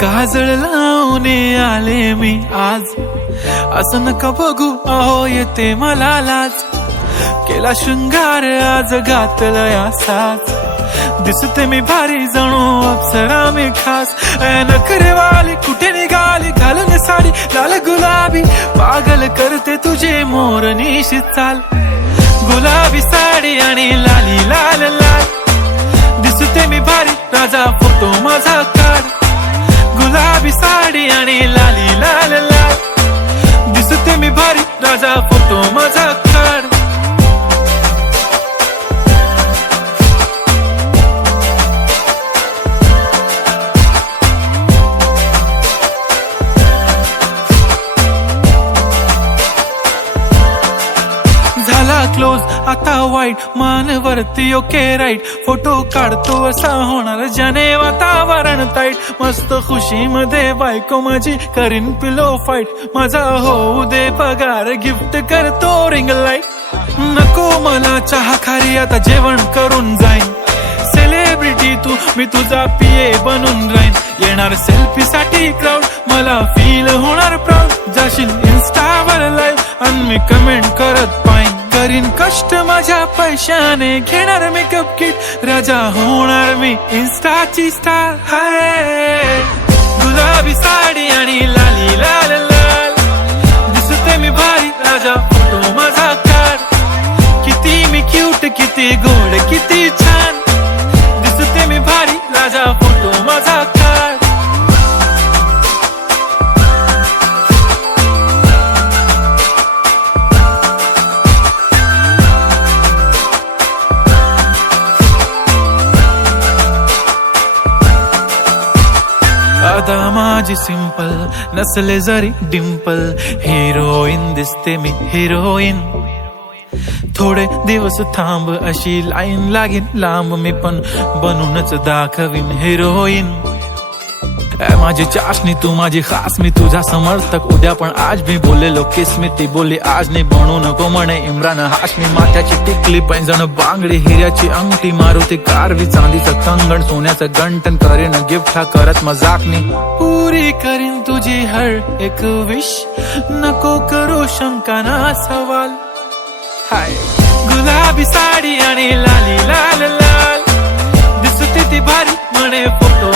काजळ लावून आले मी आज, असं नका बघू अहो येते मला लाज. केला शृंगार आज घातला साज, दिसते मी भारी जणू अप्सरा मी खास. नखरेवाली कुठे निघाली घालून साडी लाल गुलाबी, पागल करते तुझे मोरनीशी चाल. गुलाबी साडी आणि लाली लाल लाल, दिसते मी भारी राजा फोटो माझा काढ. गुलाबी साडी आणि लाली लाल लाल, दिसते मी भारी राजा फोटो माझा काढ. झाला क्लोज आता वाईट, मान वरती ओके राईट. फोटो काढतो असा होणार ज्याने वातावरण ताईट. मस्त खुशी मध्ये बायको माझी करीन पिलो फाईट. माझा होऊ दे पगार गिफ्ट करतो रिंग लाईट. नको मला चहा खारी आता जेवण करून जाईन. सेलिब्रिटी तू मी तुझा पिये बनून राहीन. येणार सेल्फी साठी क्राऊड मला फील होणार प्राऊड. जाशील इन्स्टावर लाईव्ह आणि मी कमेंट करत पाईन. करीन कष्ट माझ्या पैशाने घेणार मेकअप किट. राजा होणार मी इन्स्टाची स्टार. हाय गुलाबी साडी आणि लाली लाल लाल, दिसते मी भारी राजा फोटो माझा काढ. किती मी क्यूट किती गोड किती छान, दिसते मी भारी राजा फोटो माझा काढ. अदा माझी सिंपल नसले जरी डिंपल, हिरोईन दिसते मी हिरोईन. थोडे दिवस थांब अशी लाईन लागेल लांब, मी पण बनूनच दाखवीन हिरोईन. माझी चाशनी तू माझी खास, मी तुझा समर्थक उद्या पण आज. मी बोललेलो किस मी ती बोलली आज नाही. बनू नको म्हणे इम्रान हाशमी. माथ्याची टिकली पैंजण बांगडी हिऱ्याची अंगठी, मारुती कारवी चांदीचं कंगण सोन्याचं गंटन. करीन गिफ्ट हा करत मजाकनी, पुरी करीन तुझी हर एक विश. नको करू शंका ना सवाल. हाय गुलाबी साडी आणि लाली लाल लाल, दिसते ती भारी म्हणे फोटो